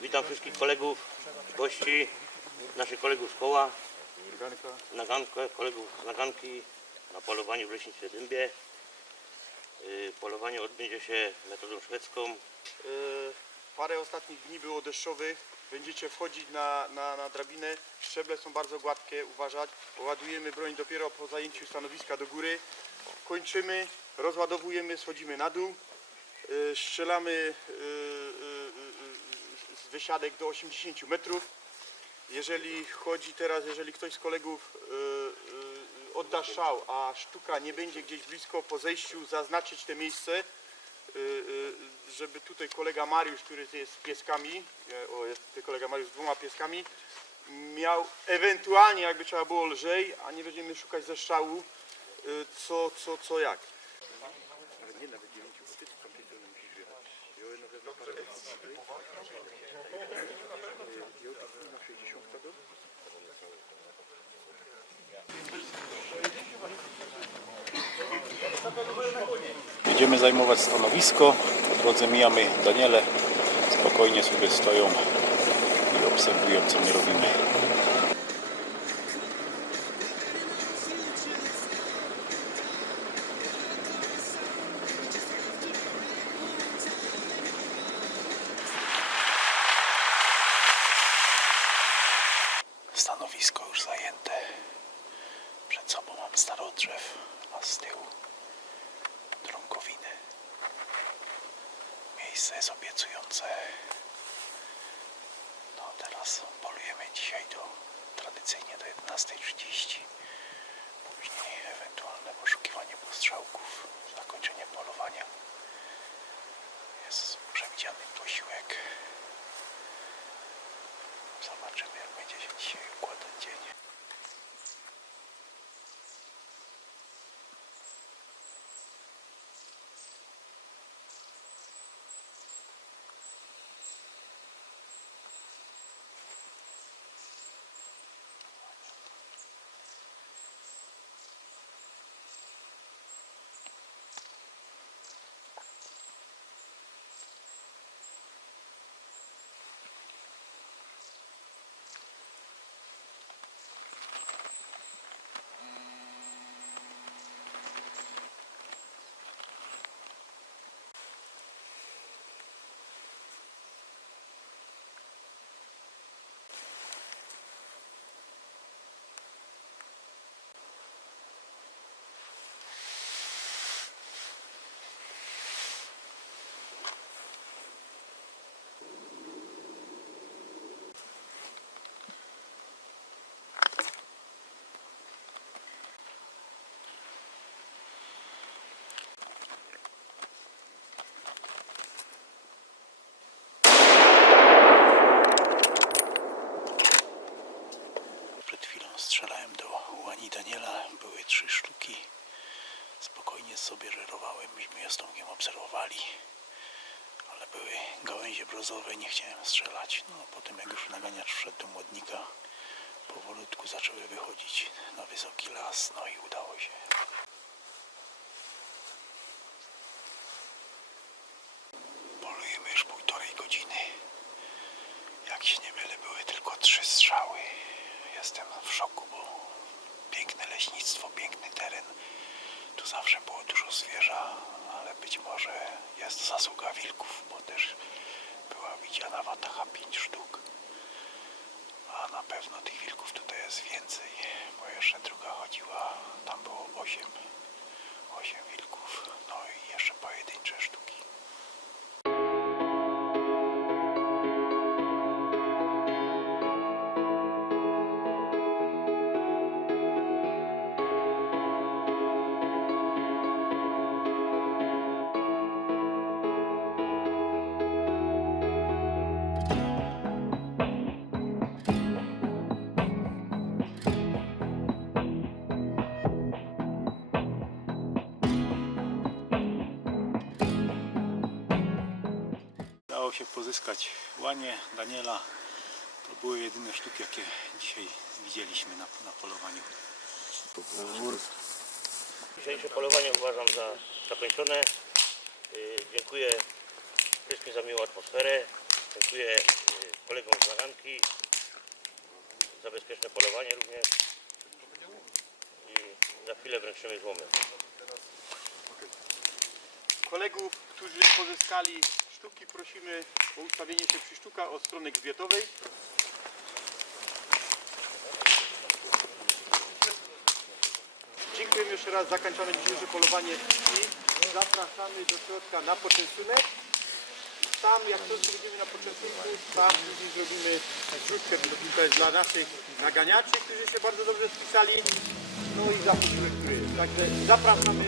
Witam wszystkich kolegów, gości, naszych kolegów z koła, kolegów z naganki na polowaniu w leśnictwie Dymbie. Y, Polowanie odbędzie się metodą szwedzką. Y, Parę ostatnich dni było deszczowych. Będziecie wchodzić na, na, na drabinę. Szczeble są bardzo gładkie, uważać. Ładujemy broń dopiero po zajęciu stanowiska do góry. Kończymy, rozładowujemy, schodzimy na dół. Y, Strzelamy wysiadek do 80 metrów. Jeżeli chodzi teraz, jeżeli ktoś z kolegów y, y, odda strzał, a sztuka nie będzie gdzieś blisko po zejściu, zaznaczyć te miejsce, y, żeby tutaj kolega Mariusz, który jest z pieskami, e, o jest tutaj kolega Mariusz z dwoma pieskami, miał ewentualnie jakby trzeba było lżej, a nie będziemy szukać ze strzału, co, co, co jak. Idziemy zajmować stanowisko. Po drodze mijamy Daniele. Spokojnie sobie stoją i obserwują, co my robimy. Stanowisko już zajęte. Przed sobą mam starodrzew, a z tyłu drągowiny. Miejsce jest obiecujące. No teraz polujemy dzisiaj do tradycyjnie do 11.30. Później ewentualne poszukiwanie postrzałków, zakończenie polowania. Jest przewidziany posiłek. Zobaczymy jak będzie się dzisiaj układać dzień. Przed chwilą strzelałem do łani Daniela. Były trzy sztuki. Spokojnie sobie żerowałem. Myśmy je z Tomkiem obserwowali. Ale były gałęzie brzozowe. Nie chciałem strzelać. No potem jak już naganiacz wszedł do młodnika, powolutku zaczęły wychodzić na wysoki las. No i udało się. Polujemy już półtorej godziny. Jak się nie mylę, były tylko trzy strzały. Jestem w szoku, bo piękne leśnictwo, piękny teren. Tu zawsze było dużo zwierza, ale być może jest zasługa wilków, bo też była widziana watacha pięć sztuk. A na pewno tych wilków tutaj jest Udało się pozyskać łanie Daniela. To były jedyne sztuki, jakie dzisiaj widzieliśmy na, na polowaniu. Dzisiejsze polowanie uważam za zakończone. Y, Dziękuję wszystkim za miłą atmosferę. Dziękuję y, kolegom z naganki za bezpieczne polowanie również. I za chwilę wręczymy złomy. Kolegów, którzy pozyskali sztuki, prosimy o ustawienie się przy sztukach od strony grzbietowej. Dziękujemy jeszcze raz. Zakończamy dzisiejsze polowanie i zapraszamy do środka na poczęstunek. Tam, jak to będziemy na poczęstunku, tam zrobimy wrzutkę, bo to jest dla naszych naganiaczy, którzy się bardzo dobrze spisali. No i zapoczynek, który jest. Także zapraszamy